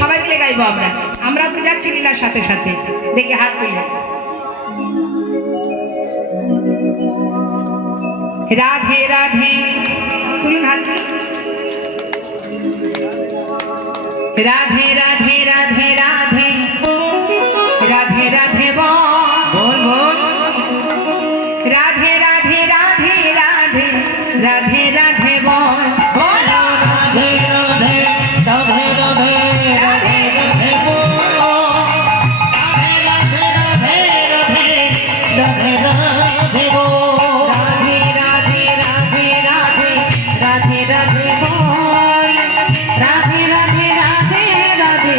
সবাই মিলে গাইবো আমরা তো যাচ্ছি লীলার সাথে সাথে। দেখে হাত তুলে রাধে রাধে তুলুন হাত। রাধে রাধে রাধে রাধে রাধে রাধে বল বল রাধে রাধে রাধে রাধে রাধে রাধে বল বল রাধে রাধে রাধে রাধে রাধে রাধে বল রাধে রাধে রাধে রাধে রাধে রাধে বল রাধে রাধে রাধে রাধে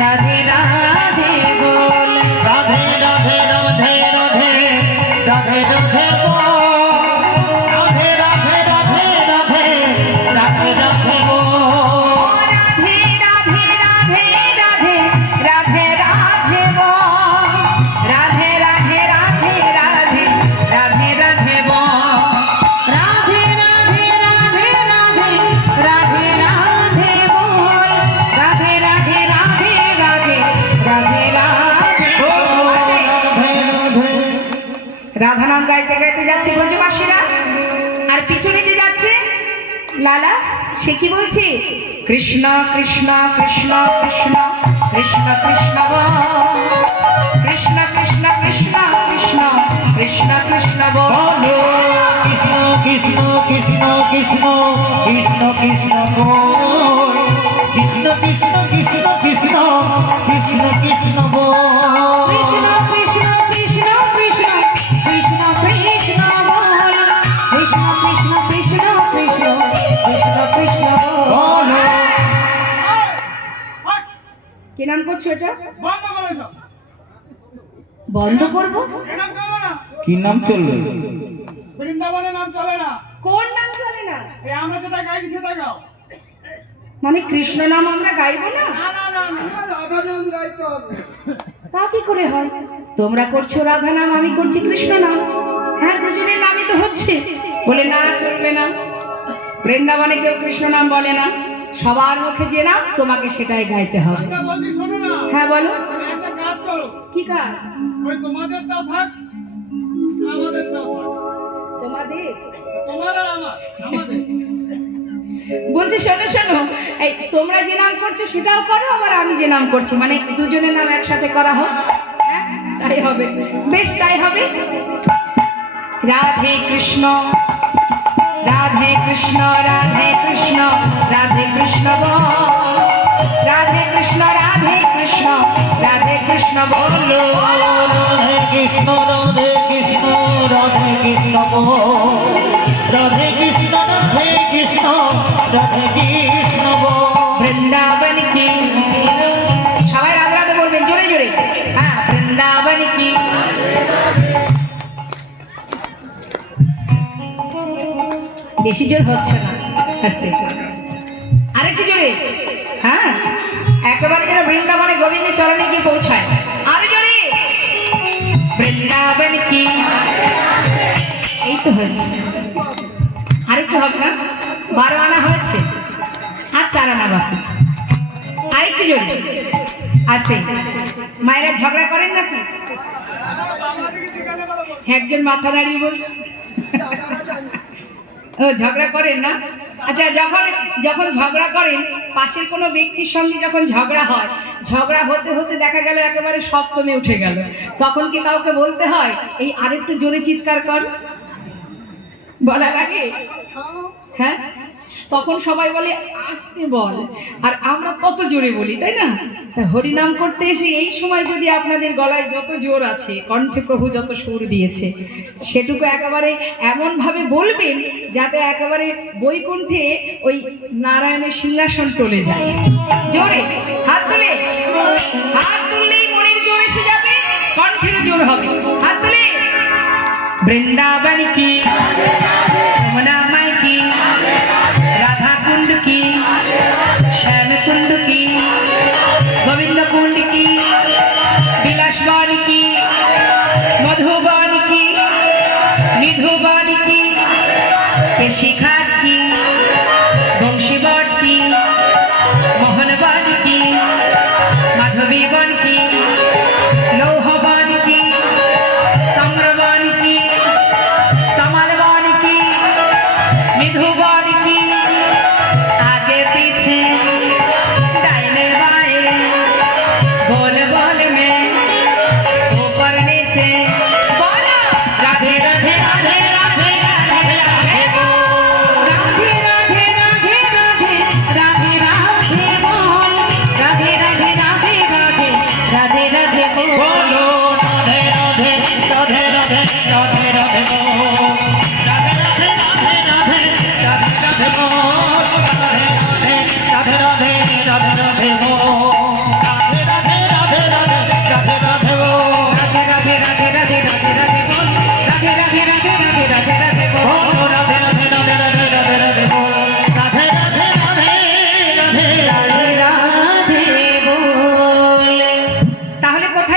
রাধে রাধে বল রাধে রাধে রাধে রাধে রাধে রাধে বল রাধে রাধে রাধে রাধে রাধে রাধে বল রাধে রাধে রাধে রাধে রাধে রাধে বল রাধে রাধে রাধে রাধে রাধে রাধে বল রাধে রাধে রাধে রাধে রাধে রাধে বল রাধে রাধে রাধে রাধে রাধে রাধে বল রাধে রাধে রাধে রাধে রাধে রাধে বল। রাধা নাম গাইতে গাইতে যাচ্ছে ব্রজবাসীরা, আর পিছনে যে যাচ্ছে লালা, সে কি বলছে? কৃষ্ণ কৃষ্ণ কৃষ্ণ কৃষ্ণ কৃষ্ণ কৃষ্ণ বল কৃষ্ণ কৃষ্ণ কৃষ্ণ কৃষ্ণ কৃষ্ণ কৃষ্ণ বল কৃষ্ণ কৃষ্ণ কৃষ্ণ কৃষ্ণ কৃষ্ণ কৃষ্ণ বল কৃষ্ণ কৃষ্ণ কৃষ্ণ কৃষ্ণ কৃষ্ণ কৃষ্ণ বল কৃষ্ণ কৃষ্ণ কৃষ্ণ কৃষ্ণ কৃষ্ণ কৃষ্ণ বল কৃষ্ণ কৃষ্ণ কৃষ্ণ কৃষ্ণ কৃষ্ণ কৃষ্ণ বল। কি নাম করছো এটা? বন্ধ করবো? কি নাম চলবে? বৃন্দাবনের নাম চলে না। কোন নাম চলে না? এই আমরা যেটা গাইছি সেটা গাও। মানে কৃষ্ণ নাম আমরা গাইবো না? না না না রাধা নাম গাইতে হবে। তা কি করে হয়? তোমরা করছো রাধা নাম, আমি করছি কৃষ্ণ নাম। হ্যাঁ, দুজনের নামই তো হচ্ছে। বলে না, চলবে না। বৃন্দাবনে কেউ কৃষ্ণ নাম বলে না, সবার মুখে যে নাম তোমাকে সেটাই গাইতে হবে। আচ্ছা বলছি শোনো না। হ্যাঁ বলো। তুমি একটা কাজ করো। কি কাজ? ওই তোমাদেরটাও থাক, আমাদেরটাও থাক। তোমাদের? তোমার আর আমার, আমাদের। বলছি শোনো শোনো, এই তোমরা যে নাম করছো সেটাও করো, আবার আমি যে নাম করছি, মানে দুজনের নাম একসাথে করা হোক। হ্যাঁ, তাই হবে। বেশ, তাই হবে। রাধে কৃষ্ণ রাধে কৃষ্ণ রাধে কৃষ্ণ রাধে কৃষ্ণ বল রাধে কৃষ্ণ রাধে কৃষ্ণ রাধে কৃষ্ণ বল রাধে কৃষ্ণ রাধে কৃষ্ণ রাধে কৃষ্ণ বল রাধে কৃষ্ণ রাধে কৃষ্ণ রাধে কৃষ্ণ বল বৃন্দাবন কি। সবাই রাধে রাধে বলবেন জোরে জোরে। হ্যাঁ, বৃন্দাবন কি। বেশি জোর হচ্ছে না, আস্তে আরেকটু জোরে। হ্যাঁ, একেবারে যেন বৃন্দাবনে গোবিন্দের চরণে গিয়ে পৌঁছায়। আরো জোরে। বৃন্দাবন কি। এই তো হয়েছে, আরেকটু হবে না? 12 আনা হয়েছে, আর 4 আনা বাকি। আরেকটু জোরে। আছে মায়েরা ঝগড়া করেন নাকি? একজন মাথা দাঁড়িয়ে বলছে ও ঝগড়া করেন না? আচ্ছা, যখন যখন ঝগড়া করেন, পাশের কোনো ব্যক্তির সঙ্গে যখন ঝগড়া হয়, ঝগড়া হতে হতে দেখা গেল একেবারে সপ্তমে উঠে গেল, তখন কি কাউকে বলতে হয় এই আরেকটু জোরে চিৎকার কর? বলা লাগে? হ্যাঁ, তখন সবাই বলে আস্তে বল, আর আমরা তত জোরে বলি, তাই না? তা হরিনাম করতে এসে এই সময় যদি আপনাদের গলায় যত জোর আছে, কণ্ঠে প্রভু যত সুর দিয়েছে, সেটুকু একেবারে এমনভাবে বলবেন যাতে একেবারে বৈকুণ্ঠে ওই নারায়ণের সিংহাসন টলে যায়। জোরে হাত তুলে, হাত তুললেই মনের জোর এসে যাবে, কণ্ঠেরও জোর হবে। হাত তুলে। বৃন্দাবন কি, যমুনা মাই কি, রাধা কুণ্ড কি, শ্যাম কুণ্ড কি, গোবিন্দ কুণ্ড কি, বিলাস বন কি, মধুবন কি, নিধুবন কি, কেশিঘাট কি, বংশীবট কি, মোহনবন কি, কোথায়